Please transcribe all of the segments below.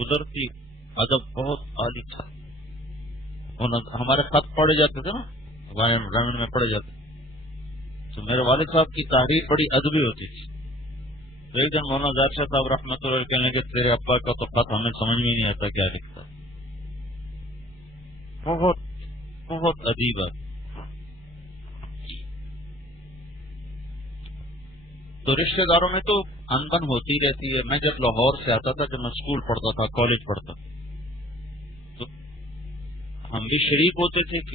قدرتی ادب بہت عالی تھا. ہمارے خط پڑھے جاتے تھے نا، گرامین میں پڑھے جاتے تھے، تو میرے والد صاحب کی تحریر بڑی ادبی ہوتی تھی. تو ایک دن مولانا ظاہر شاہ صاحب رحمۃ اللہ علیہ کہنے لگے تیرے ابا کا تو خط ہمیں سمجھ میں نہیں آتا کیا لکھتا. بہت بہت ادیب ہے. تو رشتہ داروں میں تو انبن ہوتی رہتی ہے. میں جب لاہور سے آتا تھا، جب میں اسکول پڑھتا تھا، کالج پڑھتا تھا، تو ہم بھی شریک ہوتے تھے کہ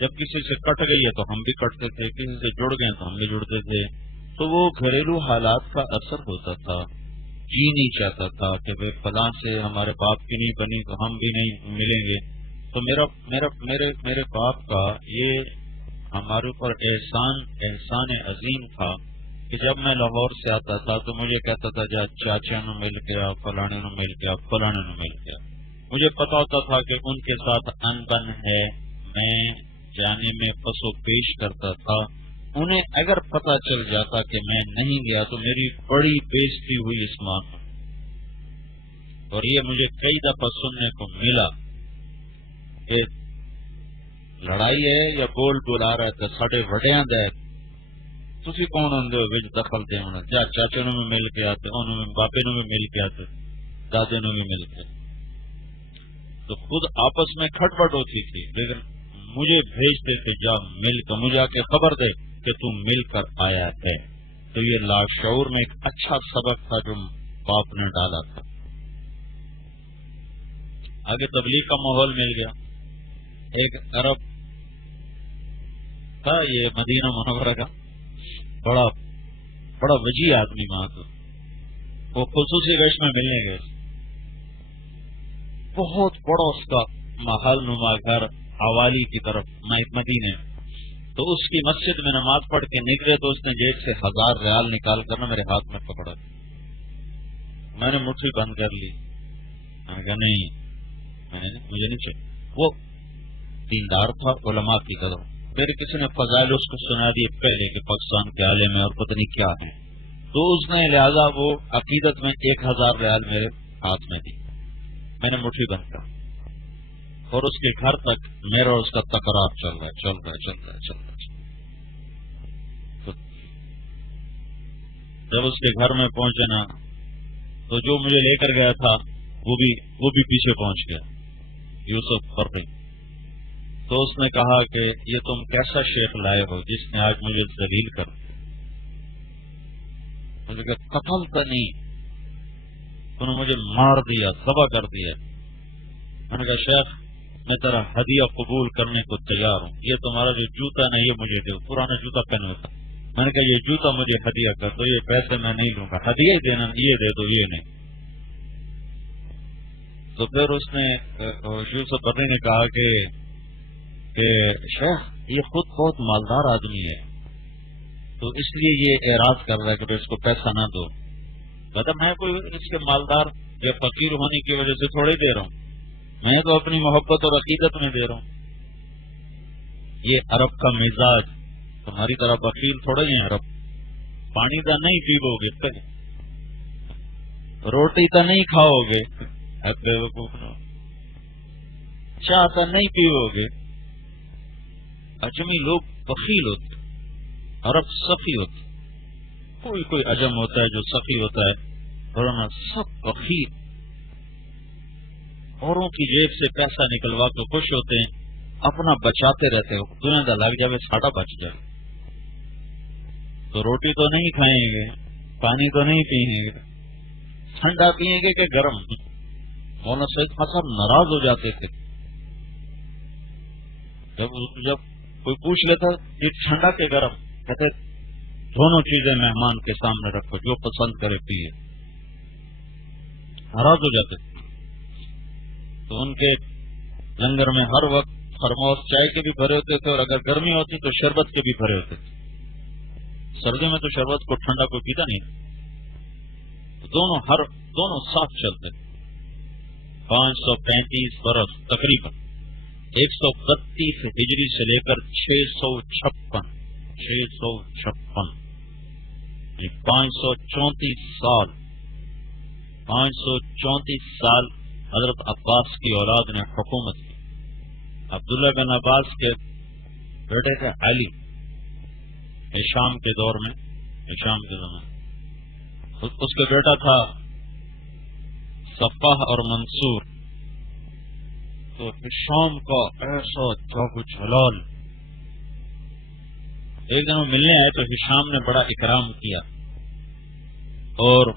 جب کسی سے کٹ گئی ہے تو ہم بھی کٹتے تھے، کسی سے جڑ گئے تو ہم بھی جڑتے تھے. تو وہ گھریلو حالات کا اثر ہوتا تھا. جی نہیں چاہتا تھا کہ بھائی فلاں سے ہمارے باپ کی نہیں بنی تو ہم بھی نہیں ملیں گے. تو میرے باپ کا یہ ہمارے اوپر احسان عظیم تھا کہ جب میں لاہور سے آتا تھا تو مجھے کہتا تھا جا چاچا نو مل گیا، فلانے نو مل گیا، فلانے نو مل گیا. مجھے پتا ہوتا تھا کہ ان کے ساتھ انبن ہے. میں جانے میں پس و پیش کرتا تھا. انہیں اگر پتہ چل جاتا کہ میں نہیں گیا تو میری بڑی بےزتی ہوئی اس ماں میں. اور یہ مجھے کئی دفعہ سننے کو ملا کہ لڑائی ہے یا بول بلا رہا تھا ساڈے وڈیاں دے تسی کون ہوندے ہو وچ دخل دیونا. جا چاچے نو بھی مل کے آتے، انہوں میں باپے نو بھی مل کے آتے، دادے نو بھی مل کے. تو خود آپس میں کھٹپٹ ہوتی تھی، لیکن مجھے بھیجتے تھے جا مل کر، مجھے آ کے خبر دے کہ تم مل کر آیا ہے. تو یہ لاشعور میں ایک اچھا سبق تھا جو باپ نے ڈالا تھا. آگے تبلیغ کا ماحول مل گیا. ایک عرب تھا یہ مدینہ منورہ کا، بڑا وجیح آدمی وہاں تو. وہ خصوصی گشت میں ملنے گئے. بہت بڑا اس کا محل نما گھر حوالی کی طرف مدینے. تو اس کی مسجد میں نماز پڑھ کے نکلے تو اس نے جیب سے 1000 ریال نکال کر میرے ہاتھ میں پکڑا. میں نے مٹھی بند کر لی. میں نے کہا نہیں، مجھے نہیں چاہیے. وہ دیندار تھا، علماء کی طرح. پھر کسی نے فضائل اس کو سنا دیے پہلے کہ پاکستان کے عالم میں اور پتہ نہیں کیا ہے. تو اس نے لہذا وہ عقیدت میں 1000 ریال میرے ہاتھ میں دی. میں نے مٹھی بند کر اور اس کے گھر تک میرا اور اس کا تکرار چل رہا ہے. تو جب اس کے گھر میں پہنچے نا تو جو مجھے لے کر گیا تھا وہ بھی پیچھے پہنچ گیا، یوسف فرقی. تو اس نے کہا کہ یہ تم کیسا شیخ لائے ہو جس نے آج مجھے ذلیل کر دیا. مجھے کہا قتل تو نہیں، انہوں نے مجھے مار دیا، ذبح کر دیا. میں نے کہا شیخ میں تیرا ہدیہ قبول کرنے کو تیار ہوں. یہ تمہارا جو جوتا ہے نا یہ مجھے دو. پرانا جوتا پہنے ہوتا. میں نے کہا یہ جوتا مجھے ہدیہ کر دو، یہ پیسے میں نہیں لوں گا، ہدیہ ہی دینا، یہ دے دو، یہ نہیں. تو پھر اس نے یوسف برنی نے کہا کہ شیخ یہ خود بہت مالدار آدمی ہے تو اس لیے یہ اعراض کر رہا ہے کہ اس کو پیسہ نہ دو. کہتا میں کوئی اس کے مالدار یا فقیر ہونے کی وجہ سے تھوڑے دے رہا ہوں، میں تو اپنی محبت اور عقیدت میں دے رہا ہوں. یہ عرب کا مزاج تمہاری طرح بخیل تھوڑا ہی ہے. عرب پانی تو نہیں پیو گے، روٹی تو نہیں کھاؤ گے، چاہ تو نہیں پیو گے. اجمی لوگ بخیل ہوتے، عرب سخی ہوتے. کوئی عجم ہوتا ہے جو سخی ہوتا ہے، ورنہ سب بخیل. اوروں کی جیب سے پیسہ نکلوا کے خوش ہوتے ہیں، اپنا بچاتے رہتے ہو. دنیا کا لگ جائے ساڑا بچ جائے. تو روٹی تو نہیں کھائیں گے، پانی تو نہیں پیئیں گے، ٹھنڈا پیئیں گے کہ گرم. مولانا سید صاحب ناراض ہو جاتے تھے جب کوئی پوچھ لیتا یہ ٹھنڈا کے گرم، کہتے دونوں چیزیں مہمان کے سامنے رکھو، جو پسند کرے پیے. ناراض ہو جاتے تھے. تو ان کے لنگر میں ہر وقت خرموش چائے کے بھی بھرے ہوتے تھے، اور اگر گرمی ہوتی تو شربت کے بھی بھرے ہوتے تھے. سردیوں میں تو شربت کو ٹھنڈا کوئی پیتا نہیں. دونوں ساتھ چلتے. 535 برس تقریباً 132 ہجری سے لے کر 656 534 سال 534 سال حضرت عباس کی اولاد نے حکومت کی. عبداللہ بن عباس کے بیٹے تھے علی، ہشام کے دور میں، ہشام کے زمانے، اس کے بیٹا تھا صفاح اور منصور. تو ہشام کا ایسا جاگ و جلال. ایک دن وہ ملنے آئے تو ہشام نے بڑا اکرام کیا اور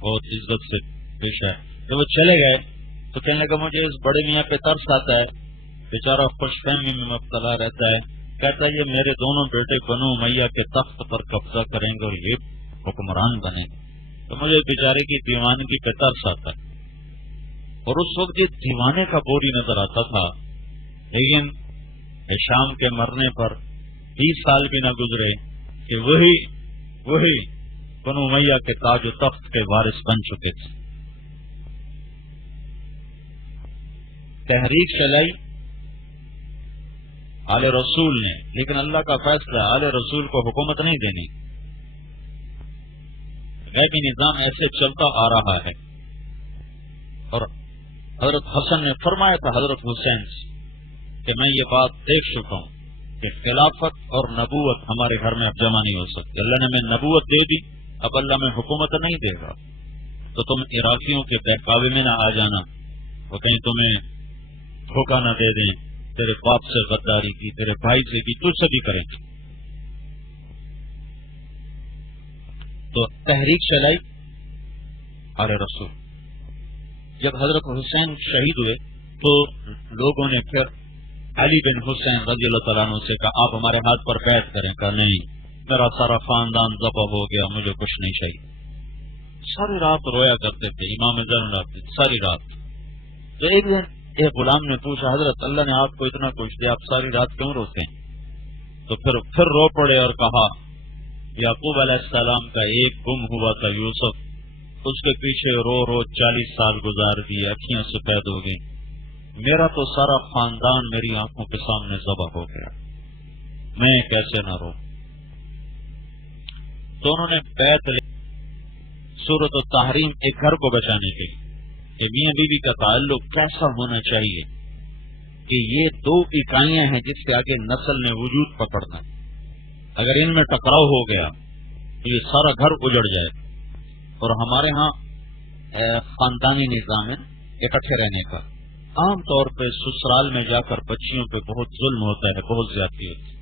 بہت عزت سے پیش آئے. جب وہ چلے گئے تو کہنے لگا مجھے اس بڑے میاں پہ ترس آتا ہے، بیچارہ خوش فہمی میں مبتلا رہتا ہے. کہتا ہے یہ میرے دونوں بیٹے بنو امیہ کے تخت پر قبضہ کریں گے اور یہ حکمران بنے گے، تو مجھے بیچارے کی دیوانگی پہ ترس آتا ہے. اور اس وقت یہ دیوانے کا بوری نظر آتا تھا. لیکن ہشام کے مرنے پر 20 سال بھی نہ گزرے کہ وہی بنو امیہ کے تاج و تخت کے وارث بن چکے تھے. تحریک چلائی آل رسول نے، لیکن اللہ کا فیصلہ آل رسول کو حکومت نہیں دینی. غیبی نظام ایسے چلتا آ رہا ہے. اور حضرت حسن نے فرمایا تھا حضرت حسین سے کہ میں یہ بات دیکھ چکا ہوں کہ خلافت اور نبوت ہمارے گھر میں اب جمع نہیں ہو سکتی. اللہ نے ہمیں نبوت دے دی، اب اللہ میں حکومت نہیں دے گا. تو تم عراقیوں کے بہکاوے میں نہ آ جانا، وہ کہیں تمہیں دھوکہ نہ دے دیں، تیرے باپ سے غداری کی، تیرے بھائی سے کی، تجھ سے بھی کریں گے. تو تحریک چلائی آل رسول. جب حضرت حسین شہید ہوئے تو لوگوں نے پھر علی بن حسین رضی اللہ تعالیٰ عنہ سے کہا آپ ہمارے ہاتھ پر بیعت کریں. کہا نہیں، میرا سارا خاندان ذبح ہو گیا، مجھے کچھ نہیں چاہیے. ساری رات رویا کرتے تھے امام زین العابدین، ساری رات. تو ایک دن ایک غلام نے پوچھا حضرت اللہ نے آپ کو اتنا کچھ دیا، آپ ساری رات کیوں روتے ہیں؟ تو پھر رو پڑے اور کہا یعقوب علیہ السلام کا ایک گم ہوا تھا یوسف، اس کے پیچھے رو رو 40 سال گزار دیے، اکھیاں سفید ہو گئی. میرا تو سارا خاندان میری آنکھوں کے سامنے ذبح ہو گیا، میں کیسے نہ رو. تو انہوں نے بیعت لی سورۃ التحریم ایک گھر کو بچانے کے لیے کہ میاں بیوی کا تعلق کیسا ہونا چاہیے کہ یہ 2 اکائیاں ہیں جس کے آگے نسل نے وجود پکڑنا. اگر ان میں ٹکراؤ ہو گیا تو یہ سارا گھر اجڑ جائے. اور ہمارے ہاں خاندانی نظام ہے اکٹھے رہنے کا. عام طور پہ سسرال میں جا کر بچیوں پہ بہت ظلم ہوتا ہے، بہت زیادتی ہوتی ہے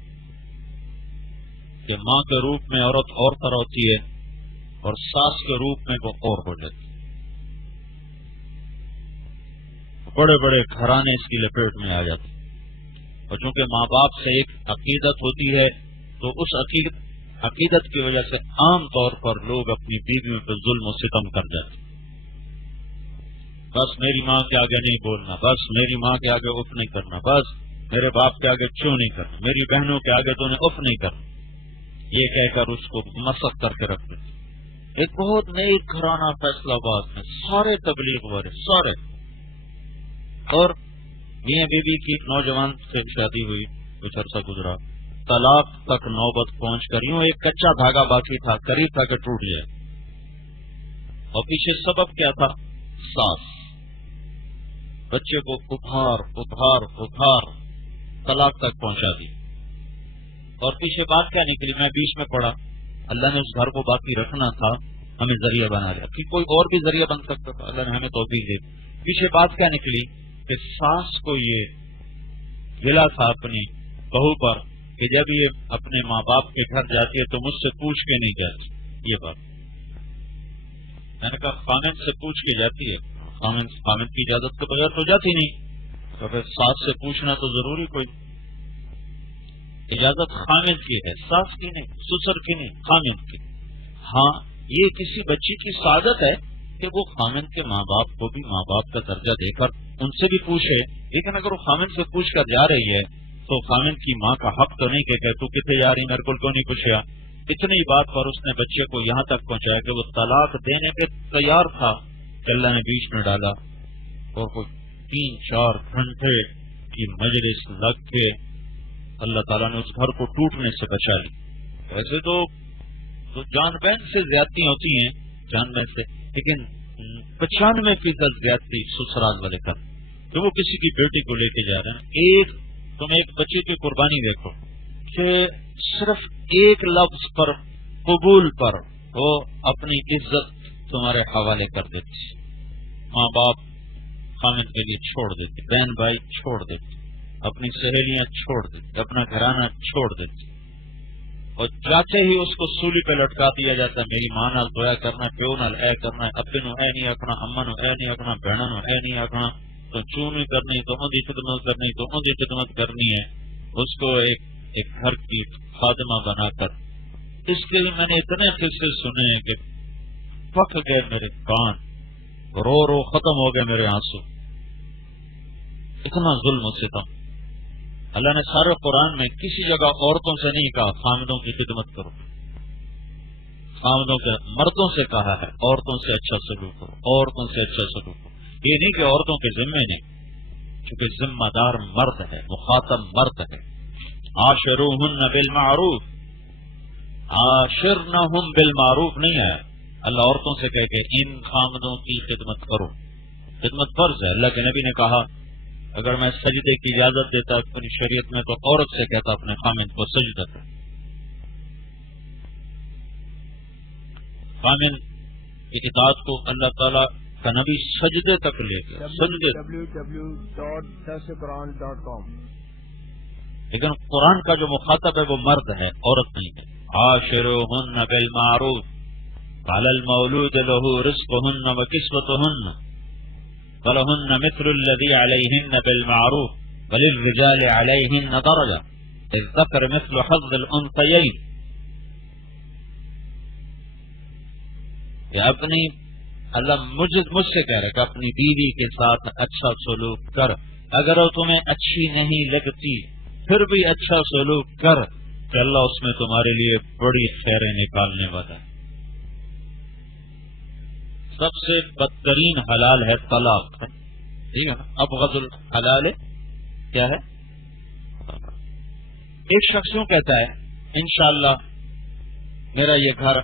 کہ ماں کے روپ میں عورت اور طرح ہوتی ہے اور ساس کے روپ میں وہ اور ہو جاتی ہے. بڑے بڑے گھرانے اس کی لپیٹ میں آ جاتے ہیں. اور چونکہ ماں باپ سے ایک عقیدت ہوتی ہے تو اس عقیدت کی وجہ سے عام طور پر لوگ اپنی بیویوں پہ ظلم و ستم کر جاتے ہیں. بس میری ماں کے آگے نہیں بولنا، بس میری ماں کے آگے اف نہیں کرنا، بس میرے باپ کے آگے چوں نہیں کرنا، میری بہنوں کے آگے تو نے اف نہیں کرنا، یہ کہہ کر اس کو مسخ کر کے رکھ دیتے. ایک بہت نیک گھرانہ فیصلہ آباد میں سارے تبلیغ والے سارے، اور میاں بیوی کی نوجوان سے شادی ہوئی، کچھ عرصہ گزرا، طلاق تک نوبت پہنچ کر یوں ایک کچا دھاگا باقی تھا، قریب تھا کہ ٹوٹ جائے. اور پیچھے سبب کیا تھا؟ ساس بچے کو ابھار طلاق تک پہنچا دی. اور پیچھے بات کیا نکلی؟ میں بیچ میں پڑا، اللہ نے اس گھر کو باقی رکھنا تھا، ہمیں ذریعہ بنا لیا. کہ کوئی اور بھی ذریعہ بن سکتا تھا، اللہ نے ہمیں توفیق دی. پیچھے بات کیا نکلی کہ ساس کو یہ گلا تھا اپنی بہو پر کہ جب یہ اپنے ماں باپ کے گھر جاتی ہے تو مجھ سے پوچھ کے نہیں جاتی. یہ بات میں نے کہا خامد سے پوچھ کے جاتی ہے، خامد کی اجازت کے بغیر تو جاتی نہیں، تو پھر ساس سے پوچھنا تو ضروری، کوئی اجازت خامد کی ہے، ساس کی نہیں، سسر کی نہیں، خامد کی. ہاں یہ کسی بچی کی سعادت ہے کہ وہ خامد کے ماں باپ کو بھی ماں باپ کا درجہ دے کر ان سے بھی پوچھے. لیکن اگر وہ خامد سے پوچھ کر جا رہی ہے تو خامد کی ماں کا حق تو نہیں کہ تو کتنے جا رہی، میرے کو کیوں نہیں پوچھا. اتنی بات پر اس نے بچے کو یہاں تک پہنچایا کہ وہ طلاق دینے کے تیار تھا کہ اللہ نے بیچ میں ڈالا اور وہ 3-4 گھنٹے کی مجلس لگ کے اللہ تعالیٰ نے اس گھر کو ٹوٹنے سے بچا لی. ویسے تو جان بہن سے زیادتی ہوتی ہیں، جان بہن سے، لیکن 95% زیادتی سسرال والے کر کہ وہ کسی کی بیٹی کو لے کے جا رہے ہیں. تم ایک بچے کی قربانی دیکھو کہ صرف ایک لفظ پر قبول پر وہ اپنی عزت تمہارے حوالے کر دیتی. ماں باپ خامد کے لیے چھوڑ دیتے، بہن بھائی چھوڑ دیتے، اپنی سہیلیاں چھوڑ دیتے، اپنا گھرانہ چھوڑ دیتے، اور جاتے ہی اس کو سولی پہ لٹکا دیا جاتا ہے. میری ماں نال دعا کرنا، پیو نال اے کرنا، ابے نو اے نہیں آکھنا، اما نو اے نہیں آکھنا، بہنوں نو اے نہیں آکھنا، تو چوں نہیں کرنی، تو ان کی خدمت کرنی، تو ان کی خدمت کرنی ہے. اس کو ایک گھر کی خادمہ بنا کر. اس کے لیے میں نے اتنے قصے سنے ہیں کہ پک گئے میرے کان، رو رو ختم ہو گئے میرے آنسو. اتنا ظلم و ستم. اللہ نے سارے قرآن میں کسی جگہ عورتوں سے نہیں کہا خامدوں کی خدمت کرو، خامدوں کے مردوں سے کہا ہے عورتوں سے اچھا سلوک کرو، عورتوں سے اچھا سلوک کرو. یہ نہیں کہ عورتوں کے ذمے نہیں، چونکہ ذمہ دار مرد ہے، مخاطب مرد ہے. عاشروہن بالمعروف، عاشرنہم بالمعروف نہیں ہے. اللہ عورتوں سے کہے کہ ان خامدوں کی خدمت کرو. خدمت فرض ہے. اللہ کے نبی نے کہا اگر میں سجدے کی اجازت دیتا اپنی شریعت میں تو عورت سے کہتا اپنے خامد کو سجدہ کر. خامد کی اطاعت کو اللہ تعالیٰ کا نبی سجدے تک لے گیا، سجدے. www.dasquran.com. لیکن قرآن کا جو مخاطب ہے وہ مرد ہے، عورت نہیں ہے. عاشروہن بالمعروف وعلی المولود له رزقهن وکسوتهن ولهن مثل الذي عليهن بالمعروف وللرجال عليهن درجة للذكر مثل حظ الأنثيين. کہ اپنی اللہ مجھ سے کہہ رہا کہ اپنی بیوی کے ساتھ اچھا سلوک کر. اگر وہ تمہیں اچھی نہیں لگتی پھر بھی اچھا سلوک کر کہ اللہ اس میں تمہارے لیے بڑی خیریں نکالنے والا ہے. سب سے بدترین حلال ہے طلاق. ٹھیک ہے نا. ابغض الحلال کیا ہے؟ ایک شخص یوں کہتا ہے انشاءاللہ میرا یہ گھر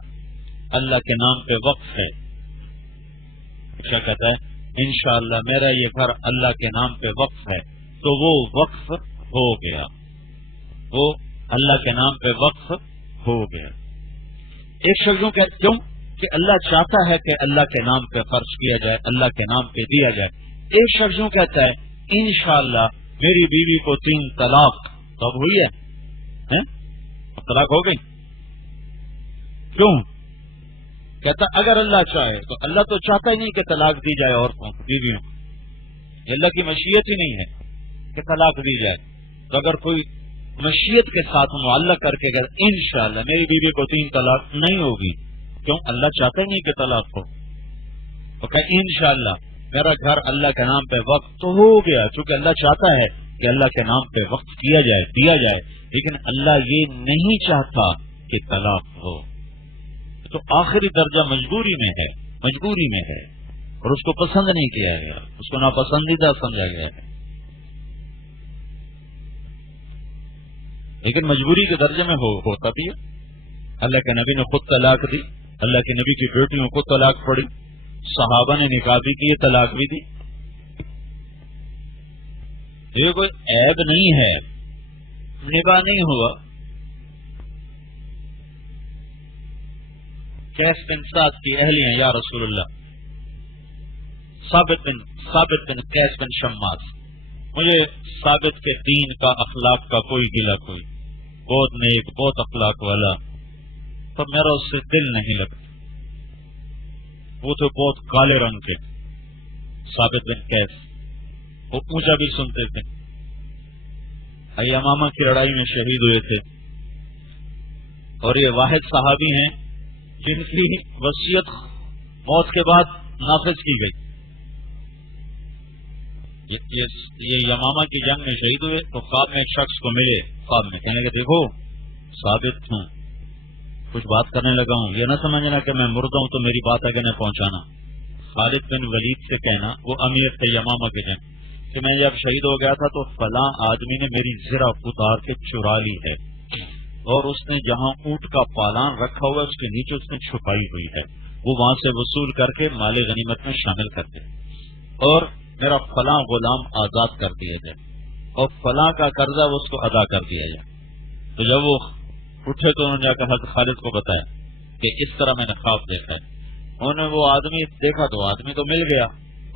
اللہ کے نام پہ وقف ہے. کیا کہتا ہے؟ انشاءاللہ میرا یہ گھر اللہ کے نام پہ وقف ہے. تو وہ وقف ہو گیا، وہ اللہ کے نام پہ وقف ہو گیا. ایک شخص یوں کہتا کیوں کہ اللہ چاہتا ہے کہ اللہ کے نام پہ خرچ کیا جائے، اللہ کے نام پہ دیا جائے. ایک شخص یوں کہتا ہے انشاءاللہ میری بیوی کو 3 طلاق. تو اب ہوئی ہے طلاق ہو گئی. کیوں؟ کہتا اگر اللہ چاہے تو. اللہ تو چاہتا ہی نہیں کہ طلاق دی جائے عورتوں کو، بیویوں کو. یہ اللہ کی مشیت ہی نہیں ہے کہ طلاق دی جائے. تو اگر کوئی مشیت کے ساتھ معلق کر کے کہ انشاءاللہ میری بیوی کو 3 طلاق نہیں ہوگی، کیوں؟ اللہ چاہتا ہی نہیں کہ طلاق ہو. تو کہ انشاءاللہ میرا گھر اللہ کے نام پہ وقف تو ہو گیا، چونکہ اللہ چاہتا ہے کہ اللہ کے نام پہ وقف کیا جائے، دیا جائے. لیکن اللہ یہ نہیں چاہتا کہ طلاق ہو. تو آخری درجہ مجبوری میں ہے، مجبوری میں ہے، اور اس کو پسند نہیں کیا گیا، اس کو ناپسندیدہ سمجھا گیا ہے. لیکن مجبوری کے درجے میں ہوتا بھی ہے. اللہ کے نبی نے خود طلاق دی، اللہ کے نبی کی بیٹیوں کو طلاق پڑی، صحابہ نے نکاح بھی کیے، طلاق بھی دی. یہ کوئی عیب نہیں ہے، نکاح نہیں ہوا. قیس بن سعد کی اہلیاں یا رسول اللہ، ثابت بن قیس بن شماس. مجھے ثابت کے دین کا، اخلاق کا کوئی گلا کوئی، بہت نیک، بہت اخلاق والا، تو میرا اس سے دل نہیں لگتا. وہ تو بہت کالے رنگ کے ثابت بن قیس، وہ اونچا بھی سنتے تھے. یمامہ کی لڑائی میں شہید ہوئے تھے، اور یہ واحد صحابی ہیں جن کی وصیت موت کے بعد نافذ کی گئی. یہ یمامہ کی جنگ میں شہید ہوئے تو خواب میں ایک شخص کو ملے، خواب میں کہنے کہ دیکھو ثابت ہوں، کچھ بات کرنے لگا ہوں، یہ نہ سمجھنا کہ میں مردہ ہوں تو میری بات آگے نہ پہنچانا. خالد بن ولید سے کہنا، وہ امیر تھے یمامہ کے جنگ، کہ میں جب شہید ہو گیا تھا تو فلاں آدمی نے میری زرہ اتار کے چرا لی ہے، اور اس نے جہاں اونٹ کا پالان رکھا ہوا ہے اس کے نیچے اس نے چھپائی ہوئی ہے، وہ وہاں سے وصول کر کے مال غنیمت میں شامل کر دے، اور میرا فلاں غلام آزاد کر دیا جائے، اور فلاں کا قرضہ وہ اس کو ادا کر دیا جائے۔ تو جب وہ اٹھے تو انہوں نے جا کر حضرت خالد کو بتایا کہ اس طرح میں نے خواب دیکھا ہے۔ انہوں نے وہ آدمی دیکھا تو آدمی تو مل گیا،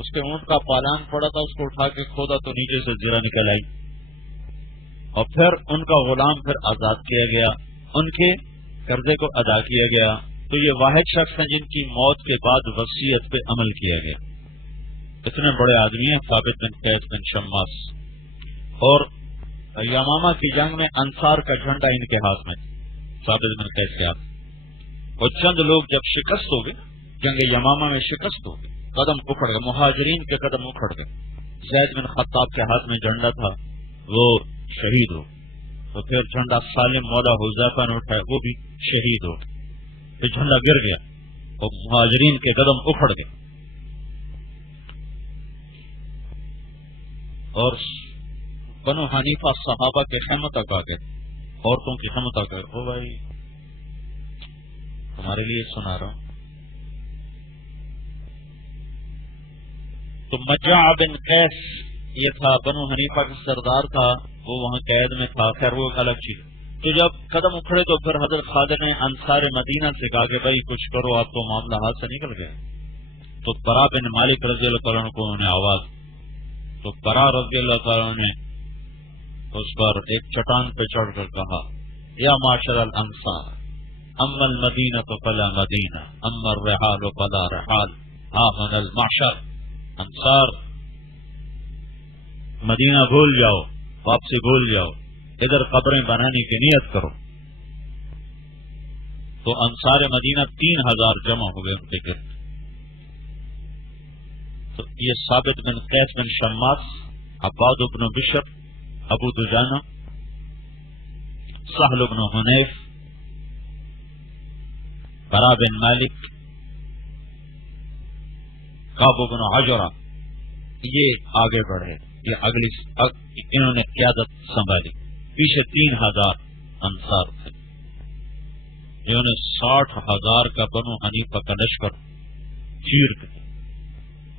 اس کے اونٹ کا پالان پڑا تھا، اس کو اٹھا کے کھودا تو نیچے سے زرہ نکل آئی، اور پھر ان کا غلام پھر آزاد کیا گیا، ان کے قرضے کو ادا کیا گیا۔ تو یہ واحد شخص ہیں جن کی موت کے بعد وصیت پہ عمل کیا گیا۔ اتنے بڑے آدمی ہیں ثابت بن قیس بن شماس، اور یمامہ کی جنگ میں انصار کا جھنڈا ان کے ہاتھ میں، ثابت بن قیس کے ہاتھ، اور چند لوگ جب شکست ہو گئے، جنگ یمامہ میں شکست ہو گئی، قدم اکھڑ گئے، مہاجرین کے قدم اکھڑ گئے، زید بن خطاب کے ہاتھ میں جھنڈا تھا، وہ شہید ہو، تو پھر جھنڈا سالم مولا حذیفہ نے اٹھایا، وہ بھی شہید ہو، پھر جھنڈا گر گیا اور مہاجرین کے قدم اکھڑ گئے۔ اور بنو حنیفہ صحابہ کے خیمہ تک آ گئے، عورتوں کی خیمہ تک آ گئے، او بھائی تمہارے لیے سنا رہا ہوں۔ تو مجاع بن قیس یہ تھا، بنو حنیفہ کا سردار تھا، وہ وہاں قید میں تھا، خیر وہ ایک الگ چیز۔ تو جب قدم اکھڑے تو پھر حضرت خالد نے انصار مدینہ سے کہا کہ بھائی کچھ کرو، آپ کو معاملہ ہاتھ سے نکل گئے۔ تو برا بن مالک رضی اللہ تعالیٰ عنہ کو انہوں نے آواز، تو برا رضی اللہ تعالیٰ عنہ نے اس پر ایک چٹان پہ چڑھ کر کہا، یا معاشر الانصار، اما المدینہ فلا مدینہ، اما الرحال فلا رحال، ہا من المعشر، انصار مدینہ بھول جاؤ، واپسی بھول جاؤ، ادھر قبریں بنانے کی نیت کرو۔ تو انصار مدینہ 3000 جمع ہو گئے ان کے گرد۔ تو یہ ثابت بن قیس بن شماس، عباد بن بشر، ابو دجانہ، سہل بن حنیف، برا بن مالک، کعب بن عجرہ، یہ آگے بڑھے، یہ اگلی انہوں نے قیادت سنبھالی۔ پیچھے 3000 انصار تھے، انہوں نے 60,000 کا بنو حنیفہ کا لشکر چیر کے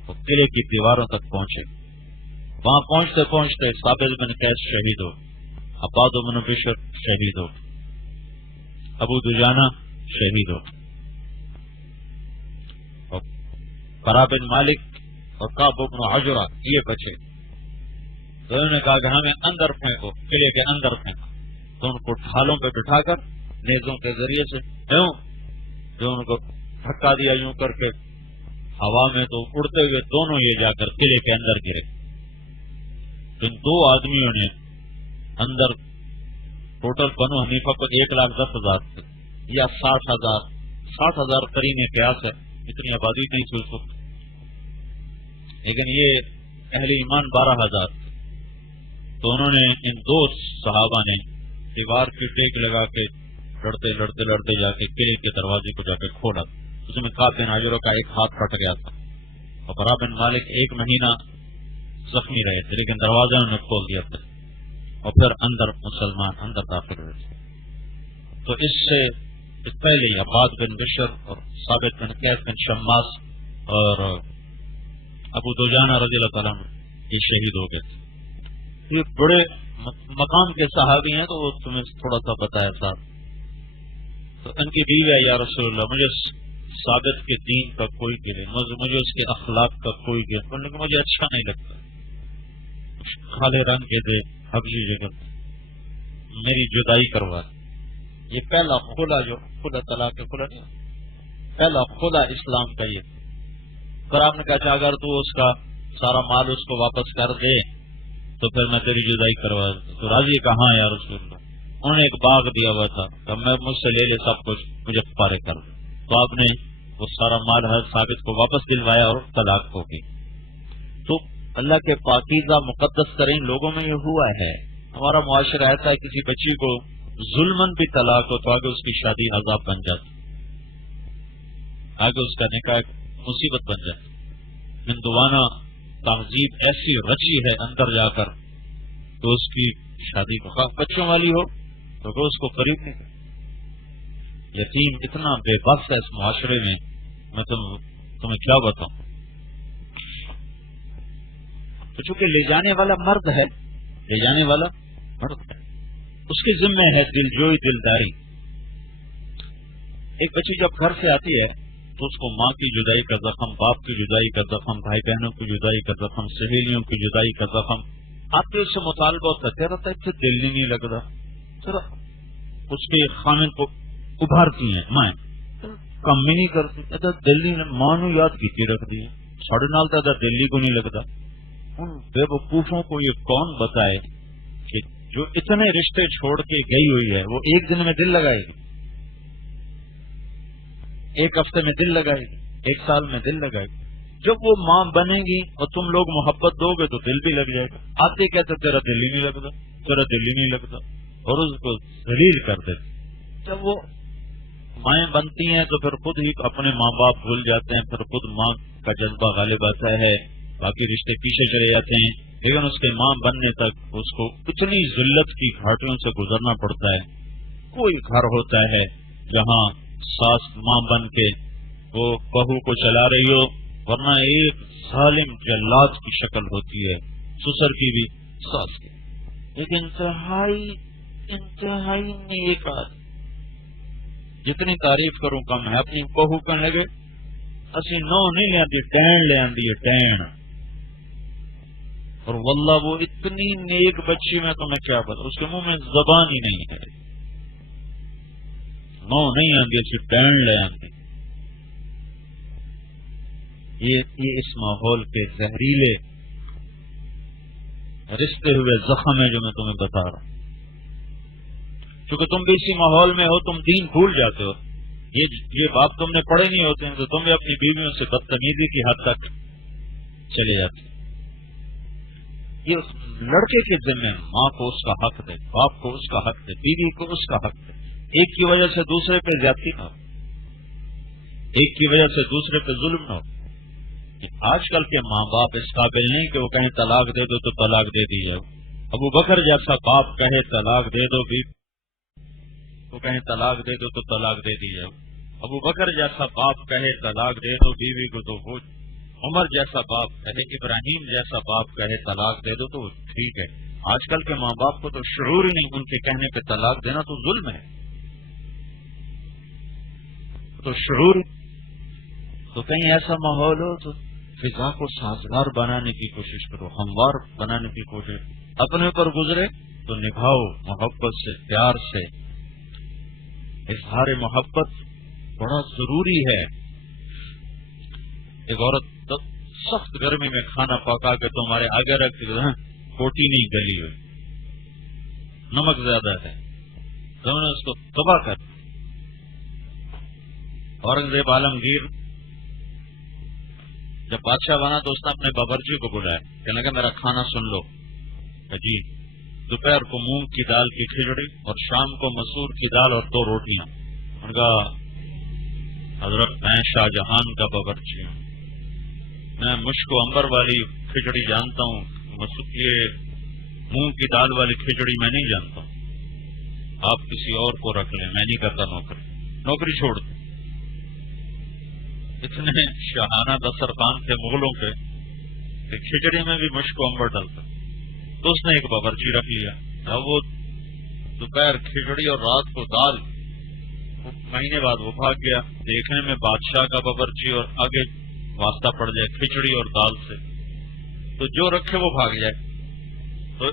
وہ قلعے کی دیواروں تک پہنچے۔ وہاں پہنچتے پہنچتے ثابت بن قیس شہید ہو، عباد بن بشر شہید ہو، ابو دجانہ شہید ہو، اور برا بن مالک اور کعب بن عجرہ یہ بچے۔ تو انہوں نے کہا کہ ہمیں اندر پھینکو، قلعے کے اندر پھینکو۔ تو ان کو ڈھالوں پہ بٹھا کر نیزوں کے ذریعے سے جو ان کو دھکا دیا یوں کر کے ہوا میں، تو اڑتے ہوئے دونوں یہ جا کر قلعے کے اندر گرے۔ ان 2 آدمیوں نے اندر، ٹوٹل بنو حنیفہ کو 1,10,000 تھے یا 60,000، 60,000 قرین قیاس ہے، اتنی آبادی نہیں تھی اس وقت، لیکن یہ اہل ایمان 12,000 تھے۔ تو انہوں نے ان 2 صحابہ نے دیوار کی ٹیک لگا کے لڑتے لڑتے لڑتے جا کے قلعے کے دروازے کو جا کے کھولا، اس میں کعب بن عجرہ کا ایک ہاتھ کٹ گیا تھا، اور برا بن مالک 1 مہینہ زخمی رہے تھے، لیکن دروازہ انہوں نے کھول دیا تھا، اور پھر اندر مسلمان اندر داخل ہوئے تھے۔ تو اس سے پہلے عباد بن بشر اور ثابت بن قیس بن شماس اور ابو دجانہ رضی اللہ تعالیٰ عنہ یہ شہید ہو گئے تھے۔ یہ بڑے مقام کے صحابی ہیں، تو وہ تمہیں تھوڑا سا بتایا تھا۔ تو ان کی بیوی ہے، یا رسول اللہ مجھے ثابت کے دین کا کوئی گلے، مجھے اس کے اخلاق کا کوئی گلے، لیکن مجھے اچھا نہیں لگتا، کالے رنگ کے دے حبشی جگہ، میری جدائی کروا۔ یہ پہلا خلا، جو خلا طلاق خلا نہیں، پہلا خلا اسلام کا یہ۔ پر آپ نے کہا اگر تو اس کا سارا مال اس کو واپس کر دے تو پھر میں تیری جدائی کروا دوں۔ تو راضی کہاں یا رسول اللہ؟ انہوں نے ایک باغ دیا ہوا تھا، تو میں مجھ سے لے لے سب کچھ، مجھے پارے کر دو۔ تو آپ نے وہ سارا مال حضرت ثابت کو واپس دلوایا اور طلاق ہو گئی۔ تو اللہ کے پاکیزہ مقدس ترین لوگوں میں یہ ہوا ہے۔ ہمارا معاشرہ ایسا ہے، کسی بچی کو ظلمن بھی طلاق ہو تو آگے اس کی شادی عذاب بن جاتی، آگے اس کا نکاح ایک مصیبت بن جاتی۔ ہندوانہ تہذیب ایسی رچی ہے اندر جا کر، تو اس کی شادی کو بچوں والی ہو تو اس کو قریب نہیں کرتے۔ یتیم اتنا بے بس ہے اس معاشرے میں میں تمہیں کیا بتاؤں. تو چونکہ لے جانے والا مرد ہے، لے جانے والا مرد ہے، اس کے ذمہ ہے دلجوئی، دلداری. ایک بچی جب گھر سے آتی ہے تو اس کو ماں کی جدائی کا زخم، باپ کی جدائی کا زخم، بھائی بہنوں کی جدائی کا زخم، سہیلیوں کی جدائی کا زخم آپ کے اس سے مطالبہ کرتے رہتا ہے کہ دل نہیں لگتا. ذرا اس کے خامن کو ابھارتی ہیں مائیں کم بھی نہیں کرتی، دل نہیں، ماں نے یاد کی رکھ دی ساڑھے نال تھا دلی کو نہیں لگتا. ان بے وقوفوں کو یہ کون بتائے کہ جو اتنے رشتے چھوڑ کے گئی ہوئی ہے وہ ایک دن میں دل لگائے گی، ایک ہفتے میں دل لگائے گی، ایک سال میں دل لگائے گی. جب وہ ماں بنے گی اور تم لوگ محبت دو گے تو دل بھی لگ جائے گا. آتے کہتے تیرا دل ہی نہیں لگتا، تیرا دل ہی نہیں لگتا، اور اس کو ذلیل کر دیتے. جب وہ مائیں بنتی ہیں تو پھر خود ہی اپنے ماں باپ بھول جاتے ہیں، پھر خود ماں کا جذبہ غالب آتا ہے، باقی رشتے پیچھے چلے جاتے ہیں. لیکن اس کے ماں بننے تک اس کو اتنی ذلت کی گھاٹیوں سے گزرنا پڑتا ہے. کوئی گھر ہوتا ہے جہاں ساس ماں بن کے وہ بہو کو چلا رہی ہو، ورنہ ایک ظالم جلاد کی شکل ہوتی ہے، سسر کی بھی ساس کی. ایک انتہائی نیک آدمی، جتنی تعریف کروں کم ہے. اپنی بہو کہنے لگے اسی نو نہیں لے آتی، ڈین لے آتی ہے، ڈین. اور واللہ وہ اتنی نیک بچی میں تمہیں کیا بتا، اس کے منہ میں زبان ہی نہیں ہے، نو نہیں آتی، اسی ڈین لے آتی. یہ اس ماحول کے زہریلے رشتے ہوئے زخم ہے جو میں تمہیں بتا رہا ہوں. کیونکہ تم بھی اسی ماحول میں ہو، تم دین بھول جاتے ہو. یہ باب تم نے پڑھے نہیں ہوتے ہیں تو تم بھی اپنی بیویوں سے بدتمیزی کی حد تک چلے جاتے. یہ اس لڑکے کے ذمہ ماں کو اس کا حق دے، باپ کو اس کا حق دے، بیوی کو اس کا حق دے. ایک کی وجہ سے دوسرے پہ زیادتی نہ ہو، ایک کی وجہ سے دوسرے پہ ظلم نہ ہو. آج کل کے ماں باپ اس قابل نہیں کہ وہ کہیں طلاق دے دو تو طلاق دے دی جائے. ابو بکر جیسا باپ کہے طلاق دے دو، وہ کہیں طلاق دے دو تو طلاق دے دی جائے. ابو بکر جیسا باپ کہے طلاق دے دو بیوی کو تو وہ، عمر جیسا باپ کہے، ابراہیم جیسا باپ کہے طلاق دے دو تو ٹھیک ہے. آج کل کے ماں باپ کو تو شعور ہی نہیں، ان کے کہنے پہ طلاق دینا تو ظلم ہے. تو شعور تو کہیں ایسا ماحول ہو تو فضا کو سازگار بنانے کی کوشش کرو، ہموار بنانے کی کوشش. اپنے پر گزرے تو نبھاؤ محبت سے، پیار سے. اظہار محبت بڑا ضروری ہے. ایک عورت سخت گرمی میں کھانا پکا کے تمہارے آگے رکھ کے کوٹی نہیں گلی ہوئی، نمک زیادہ ہے، تم نے اس کو تباہ کر. اورنگزیب عالمگیر جب بادشاہ بنا تو اس نے اپنے باورچی کو بلایا، کہنے لگا میرا کھانا سن لو. جی. دوپہر کو مونگ کی دال کی کھچڑی اور شام کو مسور کی دال اور 2 روٹیاں. ان کا حضرت میں شاہ جہان کا باورچی ہوں، میں مشک و عنبر والی کھچڑی جانتا ہوں، یہ مونگ کی دال والی کھچڑی میں نہیں جانتا ہوں. آپ کسی اور کو رکھ لیں، میں نہیں کرتا نوکری چھوڑ دیں. اتنے شاہانہ دسترخوان تھے مغلوں کے کہ کھچڑی میں بھی مشک و عنبر ڈلتا. تو اس نے ایک باورچی رکھ لیا. اب وہ دوپہر کھچڑی اور رات کو دال. مہینے بعد وہ بھاگ گیا. دیکھنے میں بادشاہ کا باورچی اور آگے واسطہ پڑ جائے کھچڑی اور دال سے تو جو رکھے وہ بھاگ جائے. تو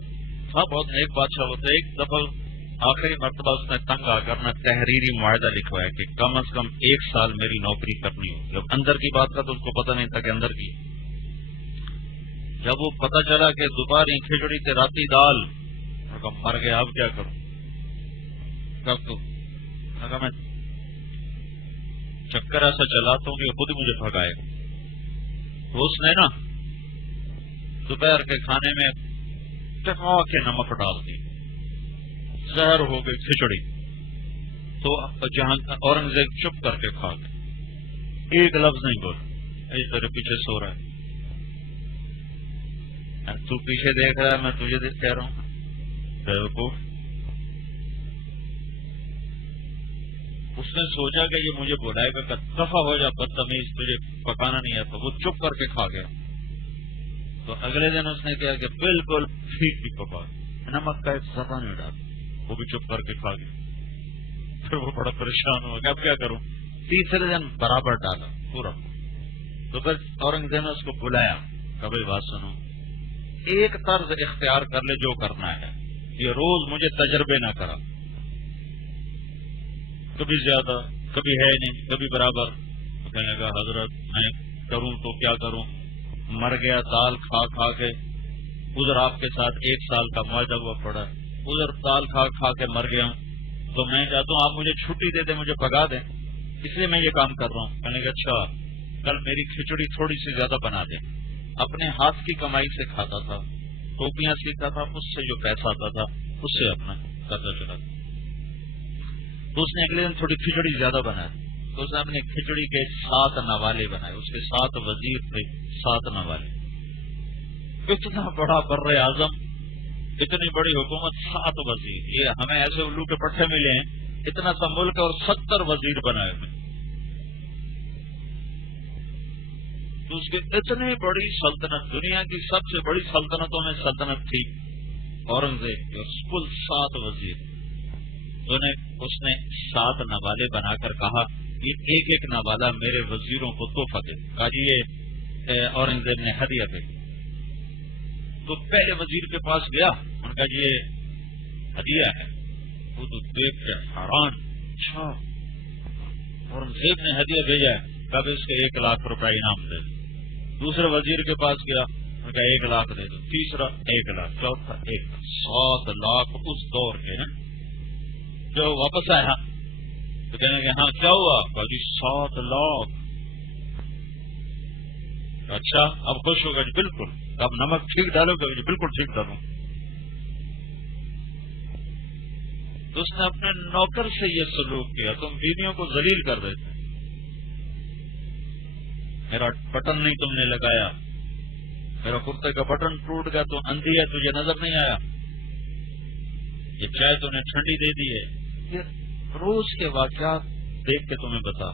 تھا بہت نیک بادشاہ ہوتا. ایک دفعہ آخری مرتبہ اس نے تنگ آ کر تحریری معاہدہ لکھوایا کہ کم از کم 1 سال میری نوکری کرنی ہو. جب اندر کی بات کا تو اس کو پتہ نہیں تھا کہ اندر کی. جب وہ پتہ چلا کہ دوپہر کھچڑی سے راتی دال، مر گیا، اب کیا کروں؟ میں چکر ایسا چلاتا ہوں کہ خود ہی مجھے بھگائے. تو اس نے نا دوپہر کے کھانے میں ٹکا کے نمک ڈال دی، زہر ہو گئی کھچڑی. تو جہاں اورنگزیب چپ کر کے کھا گیا، ایک لفظ نہیں بولا. تیرے پیچھے سو رہا ہے، تو پیچھے دیکھ رہا ہے، میں تجھے کہہ رہا ہوں بیوقوف. اس اس نے سوچا کہ یہ مجھے بلائے گا، دفع ہو جا بدتمیز، تجھے پکانا نہیں آتا، وہ چپ کر کے کھا گیا۔ تو اگلے دن اس نے کیا کہ بالکل ٹھیک بھی پکا، نمک کا ایک ذرہ نہیں ڈالا، وہ بھی چپ کر کے کھا گیا۔ پھر وہ بڑا پریشان ہوا کہ اب کیا کروں، تیسرے دن برابر ڈالا پورا۔ تو پھر اورنگزیب نے اس کو بلایا، کبھی بات سنو، ایک طرز اختیار کر لے جو کرنا ہے، یہ روز مجھے تجربے نہ کرا، کبھی زیادہ کبھی ہے نہیں کبھی برابر۔ کہنے لگا حضرت میں کروں تو کیا کروں، مر گیا دال کھا کھا کے، ادھر آپ کے ساتھ 1 سال کا معاہدہ ہوا پڑا، ادھر دال کھا کھا کے مر گیا ہوں، تو میں چاہتا ہوں آپ مجھے چھٹی دے دیں، مجھے بھگا دیں، اس لیے میں یہ کام کر رہا ہوں۔ کہنے لگا اچھا کل میری کھچڑی تھوڑی سی زیادہ بنا دیں۔ اپنے ہاتھ کی کمائی سے کھاتا تھا، ٹوپیاں سیکھتا تھا، اس سے جو پیسہ آتا تھا اس سے اپنا کرتا چلا تھا۔ تو اس نے اگلے دن تھوڑی کھچڑی زیادہ بنائی، تو اس نے اپنی کھچڑی کے 7 نوالے بنائے، اس کے 7 وزیر تھے، 7 نوالے۔ اتنا بڑا بر اعظم، اتنی بڑی حکومت، 7 وزیر، یہ ہمیں ایسے الو کے پٹھے ملے ہیں، اتنا سا ملک اور 70 وزیر بنائے ہوئے۔ تو اس کی اتنی بڑی سلطنت، دنیا کی سب سے بڑی سلطنتوں میں سلطنت تھی اورنگزیب کی، اور کل 7 وزیر۔ اس نے 7 نوالے بنا کر کہا یہ ایک ایک نوالا میرے وزیروں کو تحفہ دے۔ کہا جی یہ اورنگزیب نے ہدیہ دے۔ تو پہلے وزیر کے پاس گیا، ان کا جی یہ ہدیہ ہے، وہ تو دیکھ کے حیران، اچھا اورنگزیب نے ہدیہ بھیجا ہے، کب اس کے 1 لاکھ روپے انعام دے۔ دوسرے وزیر کے پاس گیا، ان کا 1 لاکھ دے دو، تیسرا 1 لاکھ، چوتھا 1 لاکھ، 7 لاکھ اس دور کے ہیں۔ جو واپس آیا تو کہنے کہ ہاں کیا ہوا، کہا جی 7 لاکھ۔ اچھا اب خوش ہوگا جی بالکل، اب نمک ٹھیک ڈالو گے جی بالکل ٹھیک ڈالوں۔ تو اس نے اپنے نوکر سے یہ سلوک کیا، تم بیویوں کو ذلیل کر دیتے، میرا بٹن نہیں تم نے لگایا، میرا کرتے کا بٹن ٹوٹ گیا تو اندھی ہے تجھے نظر نہیں آیا، یہ چائے تو نے ٹھنڈی دے دی ہے۔ یہ روز کے واقعات دیکھ کے تمہیں بتا۔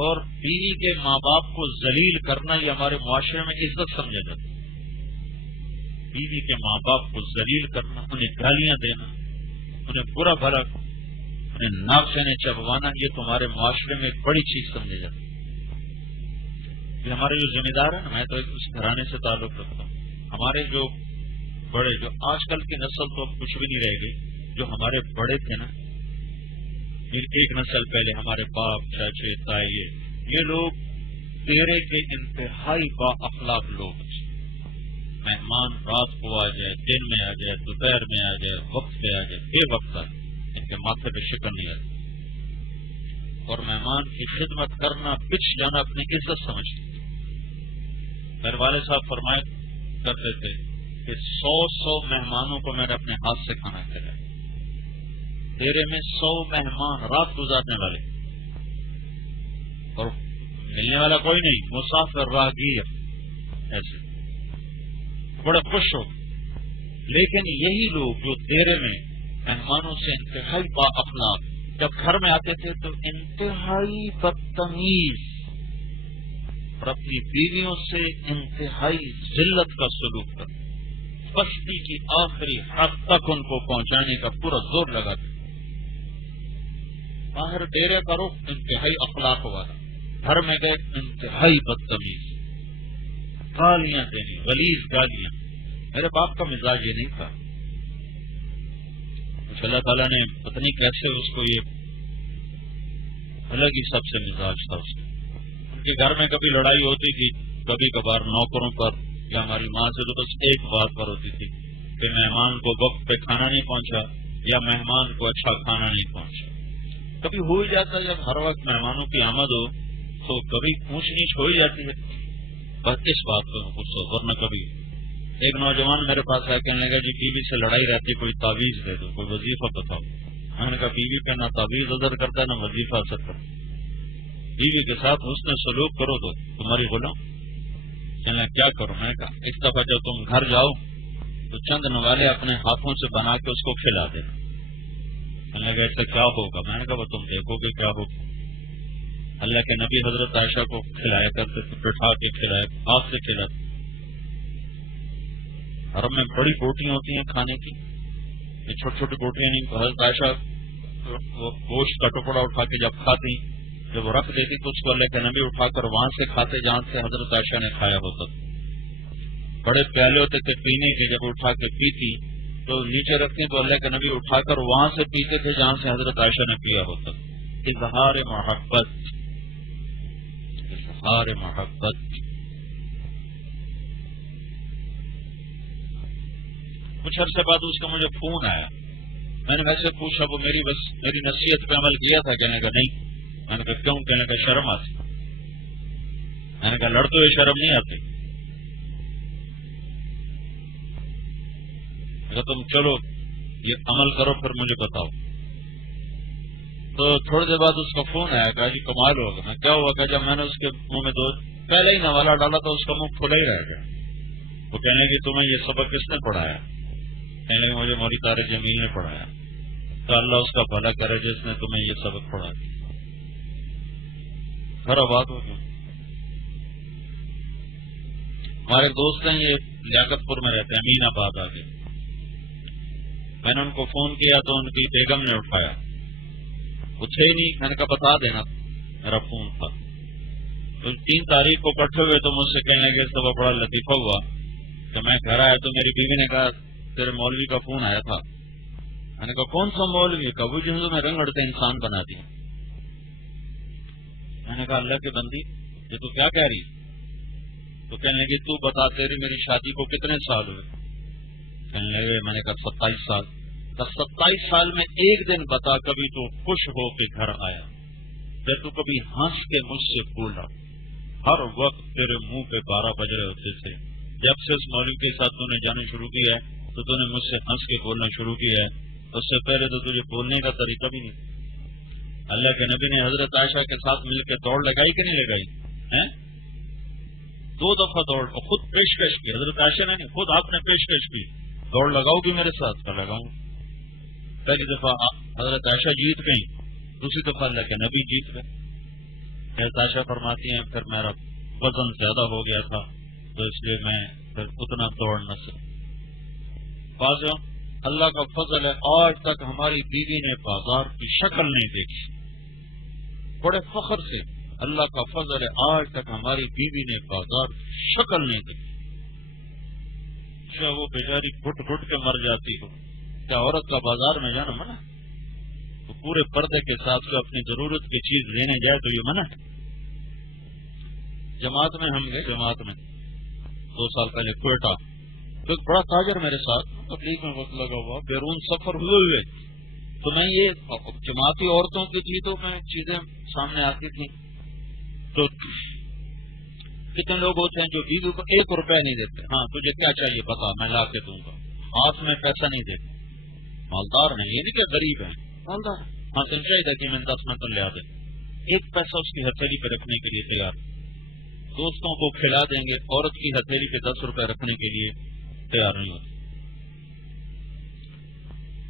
اور بیوی کے ماں باپ کو ذلیل کرنا یہ ہمارے معاشرے میں عزت سمجھا جاتا ہے۔ بیوی کے ماں باپ کو ذلیل کرنا، انہیں گالیاں دینا، انہیں برا بھلا، انہیں ناک سے چبوانا، یہ تمہارے معاشرے میں ایک بڑی چیز سمجھا جاتا ہے۔ یہ ہمارے جو ذمہ دار ہیں نا، میں تو اس گھرانے سے تعلق رکھتا ہوں، ہمارے جو بڑے، جو آج کل کی نسل تو اب کچھ بھی نہیں رہ گئی، جو ہمارے بڑے تھے نا، ایک نسل پہلے ہمارے باپ چاچے تائے، یہ لوگ تیرے کے انتہائی با اخلاق لوگ تھے۔ مہمان رات کو آ جائے، دن میں آ جائے، دوپہر میں آ جائے، وقت پہ آ جائے، بے وقت آ جائے، ان کے ماتھے پہ شکن نہیں آتی، اور مہمان کی خدمت کرنا، پچھ جانا اپنی عزت سمجھتے۔ میرے والد صاحب فرمایا کرتے تھے کہ 100 مہمانوں کو میں نے اپنے ہاتھ سے کھانا کھلایا، تیرے میں 100 مہمان رات گزارنے والے اور ملنے والا کوئی نہیں، مسافر راہگیر، ایسے بڑے خوش ہو۔ لیکن یہی لوگ جو تیرے میں مہمانوں سے انتہائی با اخلاق، جب گھر میں آتے تھے تو انتہائی بدتمیز، اور اپنی بیویوں سے انتہائی ذلت کا سلوک کر، پستی کی آخری حد تک ان کو پہنچانے کا پورا زور لگاتے۔ باہر ڈیرے کرو انتہائی اخلاق والا، گھر میں گئے انتہائی بدتمیز، گالیاں دینی، غلیظ گالیاں۔ میرے باپ کا مزاج یہ نہیں تھا، اللہ تعالیٰ نے پتہ نہیں کیسے اس کو یہ الگ ہی سب سے مزاج تھا اس کا۔ ان کے گھر میں کبھی لڑائی ہوتی تھی، کبھی کبھار نوکروں پر یا ہماری ماں سے تو بس ایک بات پر ہوتی تھی کہ مہمان کو وقت پہ کھانا نہیں پہنچا یا مہمان کو اچھا کھانا نہیں پہنچا۔ کبھی ہو ہی جاتا جب ہر وقت مہمانوں کی آمد ہو تو کبھی اونچ نیچ ہو ہی جاتی ہے، بس اس بات پہ غصہ۔ ورنہ کبھی ایک نوجوان میرے پاس آیا، کہنے لگا جی بیوی سے لڑائی رہتی، کوئی تعویذ دے دو، کوئی وظیفہ بتاؤ۔ میں نے کہا بیوی پہ نہ تعویذ اثر کرتا ہے نہ وظیفہ اثر کرتا ہے، بیوی کے ساتھ حسن سلوک کرو تو تمہاری غلام۔ کہنے کیا کروں؟ میں نے کہا اس دفعہ جب تم گھر جاؤ تو چند نوالے اپنے ہاتھوں سے بنا کے اس کو کھلا دینا، کہنے لگا ایسا کیا ہوگا؟ میں نے کہا وہ تم دیکھو گے کیا ہوگا. اللہ کے نبی حضرت عائشہ کو کھلایا کرتے تھے، بٹھا کے کھلایا، ہاتھ سے کھلاتے. عرب میں بڑی بوٹیاں ہوتی ہیں کھانے کی، یہ چھوٹی چھوٹی بوٹیاں نہیں. حضرت عائشہ وہ گوشت کا ٹکڑا اٹھا کے جب کھاتی، جب وہ رکھ دیتی تو اس کو اللہ کے نبی اٹھا کر وہاں سے کھاتے جہاں سے حضرت عائشہ نے کھایا ہوتا. بڑے پیالے ہوتے تھے پینے کے، جب اٹھا کے پیتی تو نیچے رکھتے تو اللہ کے نبی اٹھا کر وہاں سے پیتے تھے جہاں سے حضرت عائشہ نے پیا ہوتا. اظہار محبت، اظہار محبت. کچھ عرصے بعد اس کا مجھے فون آیا. میں نے ویسے پوچھا وہ میری نصیحت پہ عمل کیا تھا؟ کہنے کا نہیں. میں نے کہا کیوں؟ کہنے کا شرم آتی. میں نے کہا لڑتے ہوئے شرم نہیں آتی. تم چلو یہ عمل کرو پھر مجھے بتاؤ. تو تھوڑی دیر بعد اس کا فون آیا، کہا جی کمال ہوگا. میں کیا ہوا؟ کہ جب میں نے اس کے منہ میں پہلے ہی نوالا ڈالا تو اس کا منہ کھلا ہی رہ گیا. وہ کہنے کہ تمہیں یہ سبق کس نے پڑھایا؟ کہنے کہ مجھے مولوی طارق جمیل نے پڑھایا. تو اللہ اس کا بھلا کرے جس نے تمہیں یہ سبق پڑھایا. ہر بات ہو گئی. ہمارے دوست ہیں یہ لیاقت پور میں رہتے ہیں، امین آباد آگے. میں نے ان کو فون کیا تو ان کی بیگم نے اٹھایا، اٹھے ہی نہیں. میں نے کہا بتا دینا میرا فون تھا. تو 3 تاریخ کو کٹھے ہوئے تو مجھ سے کہنے لگے اس دفعہ بڑا لطیفہ ہوا کہ میں گھر آیا تو میری بیوی نے کہا تیرے مولوی کا فون آیا تھا. میں نے کہا کون سا مولوی؟ کا وہ جو میں رنگ اڑتے انسان بنا دیا. میں نے کہا اللہ کے بندی یہ تو کیا کہہ رہی؟ تو کہنے لگی تو بتا تیری میری شادی کو کتنے سال ہوئے؟ کہنے لگے میں نے کہا 27 سال. 27 سال میں ایک دن بتا کبھی تو خوش ہو کے گھر آیا، پھر تو کبھی ہنس کے مجھ سے بولا. ہر وقت تیرے منہ پہ 12 بج رہے ہوتے تھے. جب سے اس مولوی کے ساتھ تو نے جانا شروع کیا ہے تو تو نے مجھ سے ہنس کے بولنا شروع کیا ہے. اس سے پہلے تو تجھے بولنے کا طریقہ بھی نہیں. اللہ کے نبی نے حضرت عائشہ کے ساتھ مل کے دوڑ لگائی کہ نہیں لگائی؟ 2 دفعہ دوڑ خود پیشکش کی. حضرت عائشہ نے نہیں، خود آپ نے پیشکش کی دوڑ لگاؤ گی میرے ساتھ؟ کا لگاؤں. پہلی دفعہ حضرت عائشہ جیت گئی، دوسری دفعہ اللہ کے نبی جیت گئے. حضرت عائشہ فرماتی ہیں پھر میرا وزن زیادہ ہو گیا تھا تو اس لیے میں پھر اتنا دوڑ نہ سکا. بازو اللہ کا فضل ہے آج تک ہماری بیوی نے بازار کی شکل نہیں دیکھی. بڑے فخر سے اللہ کا فضل ہے آج تک ہماری بیوی نے بازار کی شکل نہیں دیکھی. وہ بیچاری گھٹ گھٹ کے مر جاتی ہو. کیا عورت کا بازار میں جانا منع؟ تو پورے پردے کے ساتھ جو اپنی ضرورت کی چیز لینے جائے تو یہ منع. جماعت میں ہم گئے، جماعت میں 2 سال پہلے کوئٹہ، تو ایک بڑا تاجر میرے ساتھ تبلیغ میں وقت لگا ہوا، بیرون سفر ہوئے تو میں یہ جماعتی عورتوں کی تھی تو میں چیزیں سامنے آتی تھی. تو کتنے لوگ ہوتے ہیں جو بیوی کو 1 روپے نہیں دیتے. ہاں تجھے کیا چاہیے بتا میں لا کے دوں گا. ہاتھ میں پیسہ نہیں دیتے. مالدار نہیں، یہ نہیں کہ غریب ہیں، مالدار. ہاں تم چاہیے کہ میں 10 منٹ لے آ دیں. 1 پیسہ اس کی ہتھیلی پہ رکھنے کے لیے تیار. دوستوں کو کھلا دیں گے، عورت کی ہتھیلی پہ 10 روپے رکھنے کے لیے تیار نہیں ہوتے.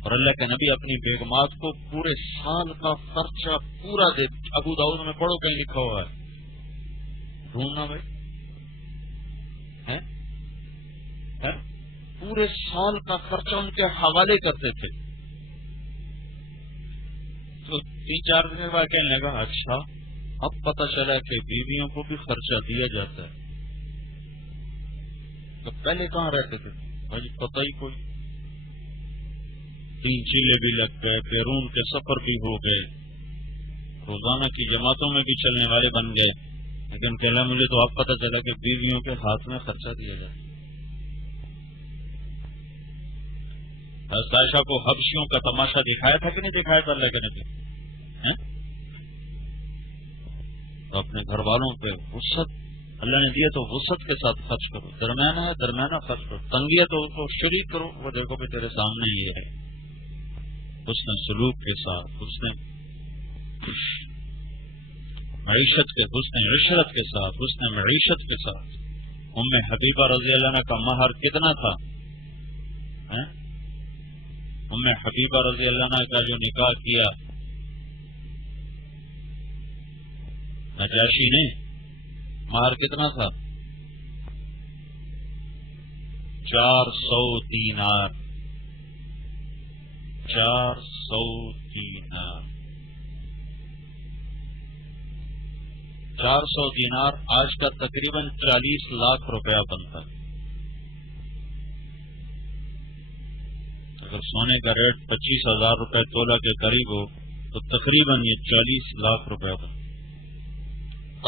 اور اللہ کے نبی اپنی بیگمات کو پورے سال کا خرچہ پورا دے. ابو داؤد میں پڑھو کہیں لکھا ہوا ہے، ڈھونڈنا بھائی ہے پورے سال کا خرچہ ان کے حوالے کرتے تھے. تو 3-4 دن بعد کہنے لگا اچھا اب پتہ چلا کہ بیویوں کو بھی خرچہ دیا جاتا ہے. تو پہلے کہاں رہتے تھے بھائی پتہ ہی کوئی. 3 چیلے بھی لگ گئے، بیرون کے سفر بھی ہو گئے، روزانہ کی جماعتوں میں بھی چلنے والے بن گئے. لیکن کہلا مجھے تو اب پتہ چلا کہ بیویوں کے ہاتھ میں خرچہ دیا جاتا ہے. عائشہ کو حبشیوں کا تماشا دکھایا تھا کہ نہیں دکھایا تھا اللہ کے نبی؟ تو اپنے گھر والوں پہ وسعت اللہ نے دیا تو وسعت کے ساتھ خرچ کرو. درمیانہ ہے درمیانہ خرچ کرو. تنگی ہے تو اس کو شریک کرو. وہ دیکھو کہ تیرے سامنے یہ ہے. حسن سلوک کے ساتھ، حسن معیشت کے، حسن عشرت کے ساتھ، حسن معیشت کے ساتھ. ام حبیبہ رضی اللہ عنہ کا مہر کتنا تھا؟ ام حبیبہ رضی اللہ عنہ کا جو نکاح کیا نجاشی نے، مہر کتنا تھا؟ 400 دینار. 400 دینار. 400 دینار آج کا تقریباً 40 لاکھ روپیہ بنتا ہے. اگر سونے کا ریٹ 25,000 روپے تولہ کے قریب ہو تو تقریباً یہ 40 لاکھ روپیہ بنتا.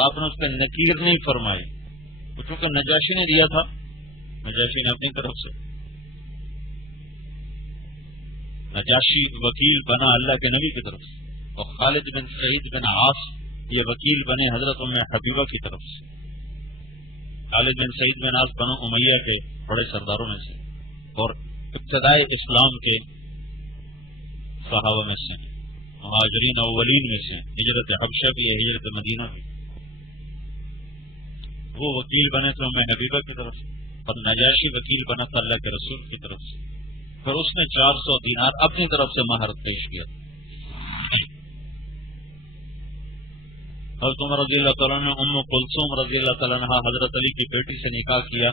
آپ نے اس پہ نکیر نہیں فرمائی، چونکہ نجاشی نے دیا تھا، نجاشی نے اپنی طرف سے. نجاشی وکیل بنا اللہ کے نبی کی طرف سے، اور خالد بن سعید بن عاص یہ وکیل بنے حضرت ام حبیبہ کی طرف سے. خالد بن سعید بن عاص بنو امیہ کے بڑے سرداروں میں سے اور ابتدائی اسلام کے صحابہ میں سے، مہاجرین اولین میں سے، ہجرت حبشہ بھی ہے، ہجرت مدینہ بھی. وہ وکیل بنے تھے ام حبیبہ کی طرف سے، اور نجاشی وکیل بنا تھا اللہ کے رسول کی طرف سے. پھر اس نے 400 دینار اپنی طرف سے مہر پیش کیا. حضرت عمر رضی اللہ تعالیٰ نے ام کلثوم رضی اللہ تعالیٰ عنہ حضرت علی کی بیٹی سے نکاح کیا،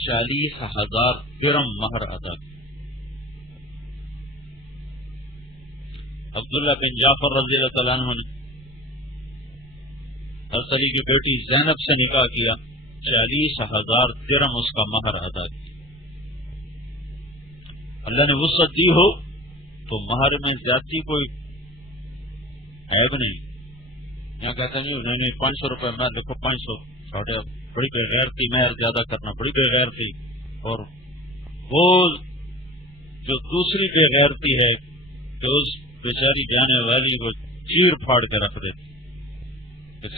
40,000 درہم مہر ادا کیا. عبداللہ بن جعفر رضی اللہ تعالیٰ عنہ نے حضرت علی کی بیٹی زینب سے نکاح کیا، 40,000 درہم اس کا مہر ادا کیا. اللہ نے وسعت دی ہو تو مہر میں زیادتی کوئی عیب نہیں. یہاں کہتے ہیں نہیں 500 روپے میں لکھو 500، چھوٹے بڑی بے غیرتی، مہر زیادہ کرنا بڑی بے غیرتی. اور وہ جو دوسری بے غیرتی ہے کہ اس بیچاری جانے والی کو چیر پھاڑ کے رکھ دیتی،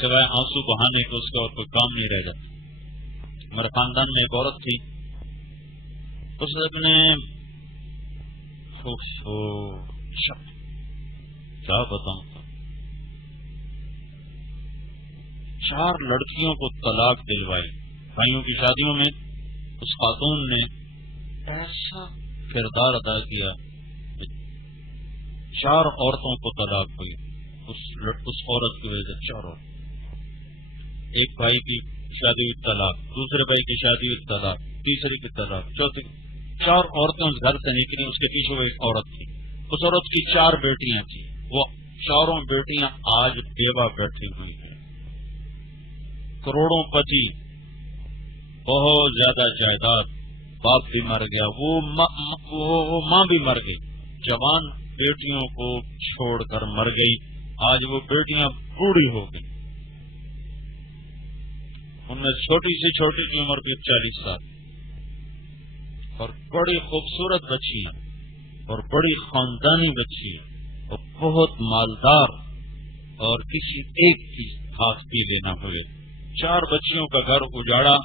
سوائے آنسو بہانے کو اس کا اور کوئی کام نہیں رہ جاتا. ہمارے خاندان میں ایک عورت تھی، اس نے اپنے کیا بتاؤں 4 لڑکیوں کو طلاق دلوائی. بھائیوں کی شادیوں میں اس خاتون نے ایسا کردار ادا کیا، 4 عورتوں کو طلاق ہوئی اس عورت کی وجہ سے. 4 عورت، ایک بھائی کی شادی ہوئی طلاق، دوسرے بھائی کی شادی ہوئی طلاق، تیسری کی طلاق، چوتھی. 4 عورتیں اس گھر سے نکلی، اس کے پیچھے وہ ایک عورت تھی. اس عورت کی 4 بیٹیاں تھیں، وہ 4 بیٹیاں آج بیوہ بیٹھی ہوئی ہیں. کروڑوں پتی، بہت زیادہ جائیداد، باپ بھی مر گیا، وہ ماں بھی مر گئی، جوان بیٹیوں کو چھوڑ کر مر گئی. آج وہ بیٹیاں بوڑھی ہو گئی، ان میں چھوٹی سے چھوٹی کی عمر بھی 40 سال، اور بڑی خوبصورت بچی ہیں اور بڑی خاندانی بچی ہیں اور بہت مالدار، اور کسی ایک کی ہاتھ بھی لینا ہوئے. 4 بچیوں کا گھر اجاڑا،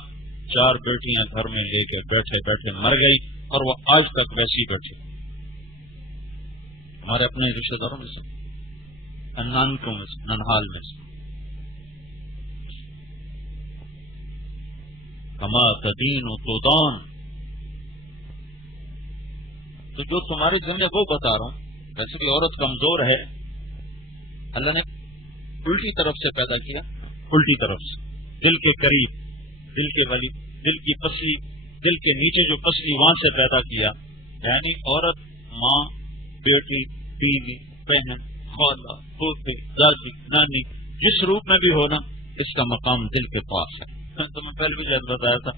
4 بیٹیاں گھر میں لے کے بیٹھے بیٹھے مر گئی، اور وہ آج تک ویسی بیٹھی. ہمارے اپنے رشتے داروں میں سے، نانکوں میں سے، ننحال میں سے. کما تدین و تودان، تو جو تمہارے ذمہ وہ بتا رہا ہوں. ویسے بھی عورت کمزور ہے، اللہ نے الٹی طرف سے پیدا کیا، الٹی طرف سے دل کے قریب، دل کی پسلی، دل کے نیچے جو پسلی وہاں سے پیدا کیا. یعنی عورت ماں، بیٹی، بیوی، بہن، خالہ، پھوپھی، دادی، نانی، جس روپ میں بھی ہونا، اس کا مقام دل کے پاس ہے. تو میں پہلے بھی جب بتایا تھا،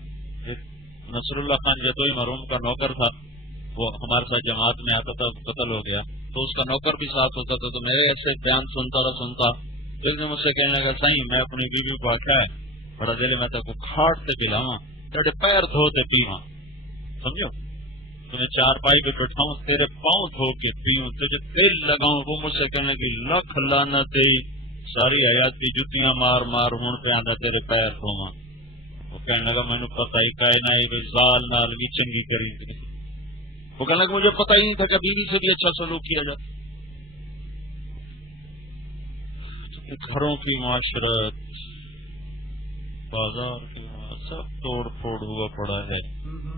نصر اللہ خان جدوئی مرحوم کا نوکر تھا، وہ ہمارے ساتھ جماعت میں آتا تھا، قتل ہو گیا، تو اس کا نوکر بھی ساتھ ہوتا تھا. تو میرے ایسے بیان سنتا ایک دن مجھ سے کہنے لگا، سائیں میں اپنی بیوی کو آخیا ہے بڑا دل میں تک کھاٹ سے پلاواں، تیرے پیر دھوتے پیواں، سمجھو تمہیں 4 پائی پہ بٹھاؤں، تیرے پاؤں دھو کے پیوں، تجھے تیل لگاؤں. وہ مجھ سے کہنے لگی لکھ لعنت ساری حیات کی جتیاں مار مار ہون پہ آندا تیرے پیر دھواں. وہ کہنے لگا مینوں پتہ ہی کائے نہ ہے زال نال بھی چنگی کری تھی. وہ کہنے لگا مجھے پتہ ہی نہیں تھا کہ بیوی سے بھی اچھا سلوک کیا جاتا. گھروں کی معاشرت، بازار کی سب توڑ پھوڑ ہوا پڑا ہے.